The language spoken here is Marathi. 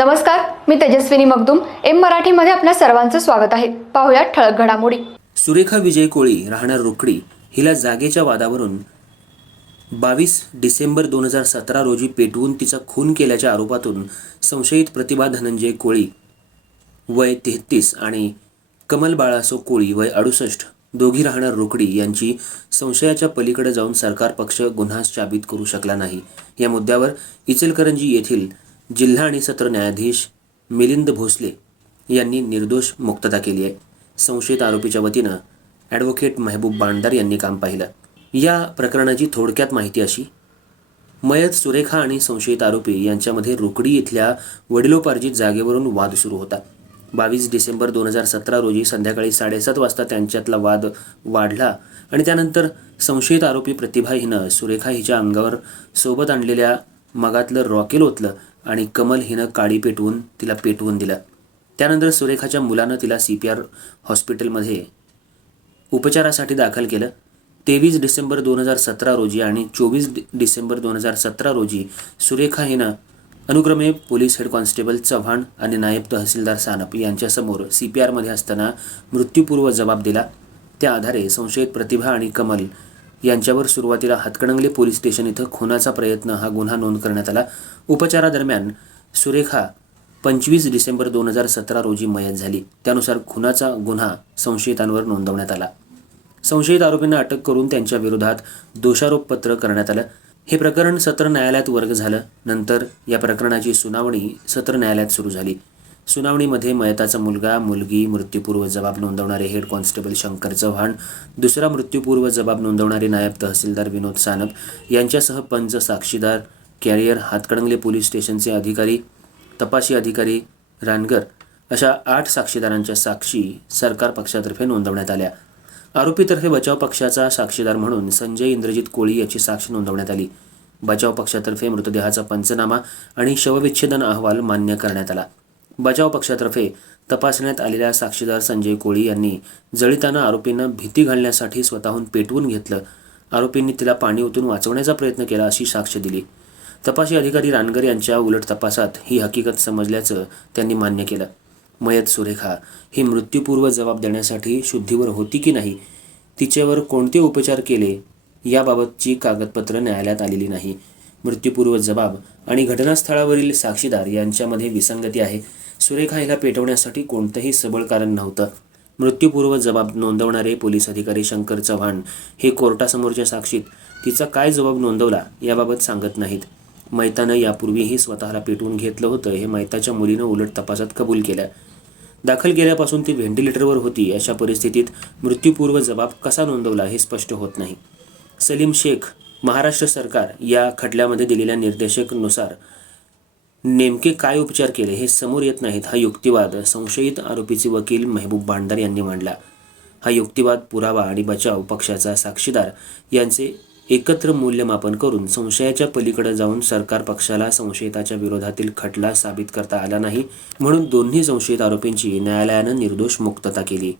नमस्कार मी तेजस्विनी मगदुम. एम मराठीमध्ये आपल्या सर्वांचं स्वागत आहे. पाहुयात ठळक घडामोडी. सुरेखा विजय कोळी राहणार रोकडी. हिला जागेच्या वादावरून बावीस डिसेंबर दोन हजार सतरा रोजी पेटवून तिचा खून केल्याच्या आरोपातून संशयित प्रतिभा धनंजय कोळी वय तेहतीस आणि कमल बाळासो कोळी वय अडुसष्ट दोघी राहणार रोकडी यांची संशयाच्या पलीकडे जाऊन सरकार पक्ष गुन्हा चाबित करू शकला नाही. या मुद्द्यावर इचलकरंजी येथील जिल्हा आणि सत्र न्यायाधीश मिलिंद भोसले यांनी निर्दोष मुक्तता केली आहे. संशयित आरोपीच्या वतीनं ॲडव्होकेट मेहबूब बांडार यांनी काम पाहिलं. या प्रकरणाची थोडक्यात माहिती अशी मयत सुरेखा आणि संशयित आरोपी यांच्यामध्ये रुकडी इथल्या वडिलोपार्जित जागेवरून वाद सुरू होता. बावीस डिसेंबर दोन हजार सतरा रोजी संध्याकाळी साडेसात वाजता त्यांच्यातला वाद वाढला आणि त्यानंतर संशयित आरोपी प्रतिभा हिनं सुरेखा हिच्या अंगावर सोबत आणलेल्या मगातलं रॉकेल ओतलं आणि कमल हिनं काडी पेटवून तिला पेटवून दिलं. त्यानंतर सुरेखाच्या मुलानं तिला सी पी आर हॉस्पिटलमध्ये उपचारासाठी दाखल केलं. तेवीस डिसेंबर दोन हजार सतरा रोजी आणि चोवीस डिसेंबर दोन हजार सतरा रोजी सुरेखा हिनं अनुक्रमे पोलीस हेड कॉन्स्टेबल चव्हाण आणि नायब तहसीलदार सानप यांच्यासमोर सी पी आरमध्ये असताना मृत्यूपूर्व जबाब दिला. त्या आधारे संशयित प्रतिभा आणि कमल यांच्यावर सुरुवातीला हातकणंगले पोलीस स्टेशन इथं खुनाचा प्रयत्न हा गुन्हा नोंद करण्यात आला. उपचारादरम्यान सुरेखा पंचवीस डिसेंबर दोन हजार सतरा रोजी मयत झाली. त्यानुसार खुनाचा गुन्हा संशयितांवर नोंदवण्यात आला. संशयित आरोपींना अटक करून त्यांच्या विरोधात दोषारोपपत्र करण्यात आलं. हे प्रकरण सत्र न्यायालयात वर्ग झालं. नंतर या प्रकरणाची सुनावणी सत्र न्यायालयात सुरू झाली. सुनावणीमध्ये मयताचा मुलगा मुलगी मृत्यूपूर्व जबाब नोंदवणारे हेड कॉन्स्टेबल शंकर चव्हाण दुसरा मृत्यूपूर्व जबाब नोंदवणारे नायब तहसीलदार विनोद सानप यांच्यासह पंच साक्षीदार कॅरियर हातकणंगले पोलीस स्टेशनचे अधिकारी तपासी अधिकारी रानगर अशा आठ साक्षीदारांच्या साक्षी सरकार पक्षातर्फे नोंदवण्यात आल्या. आरोपीतर्फे बचाव पक्षाचा साक्षीदार म्हणून संजय इंद्रजित कोळी याची साक्ष नोंदवण्यात आली. बचाव पक्षातर्फे मृतदेहाचा पंचनामा आणि शवविच्छेदन अहवाल मान्य करण्यात आला. बचाव पक्षातर्फे तपासण्यात आलेल्या साक्षीदार संजय कोळी यांनी जळितांना आरोपींना भीती घालण्यासाठी स्वतःहून पेटवून घेतलं. आरोपींनी तिला पाणी ओतून वाचवण्याचा प्रयत्न केला अशी साक्ष दिली. तपासी अधिकारी रानगर यांच्या उलट तपासात ही हकीकत समजल्याचं त्यांनी मान्य केलं. मयत सुरेखा ही मृत्यूपूर्व जबाब देण्यासाठी शुद्धीवर होती की नाही तिच्यावर कोणते उपचार केले याबाबतची कागदपत्र न्यायालयात आलेली नाही. मृत्यूपूर्व जबाब आणि घटनास्थळावरील साक्षीदार यांच्यामध्ये विसंगती आहे. सुरेखा हिला पेटवण्यासाठी कोणतंही सबळ कारण नव्हतं. मृत्यूपूर्व जबाब नोंदवणारे पोलीस अधिकारी शंकर चव्हाण हे कोर्टासमोरच्या साक्षीत तिचा काय जबाब नोंदवला याबाबत सांगत नाहीत. मैतानं यापूर्वीही स्वतःला पेटवून घेतलं होतं हे मैताच्या मुलीनं उलट तपासात कबूल केलं. दाखल केल्यापासून ती व्हेंटिलेटरवर होती. अशा परिस्थितीत मृत्यूपूर्व जबाब कसा नोंदवला हे स्पष्ट होत नाही. सलीम शेख महाराष्ट्र सरकार या खटल्यामध्ये दिलेल्या निर्देशकनुसार नेमके काय उपचार केले हे समोर येत नाहीत हा युक्तिवाद संशयित आरोपीचे वकील मेहबूब भांडार यांनी मांडला. हा युक्तिवाद पुरावा आणि बचाव पक्षाचा साक्षीदार यांचे एकत्र मूल्यमापन करून संशयाच्या पलीकडे जाऊन सरकार पक्षाला संशयिताच्या विरोधातील खटला साबित करता आला नाही म्हणून दोन्ही संशयित आरोपींची न्यायालयानं निर्दोष मुक्तता केली.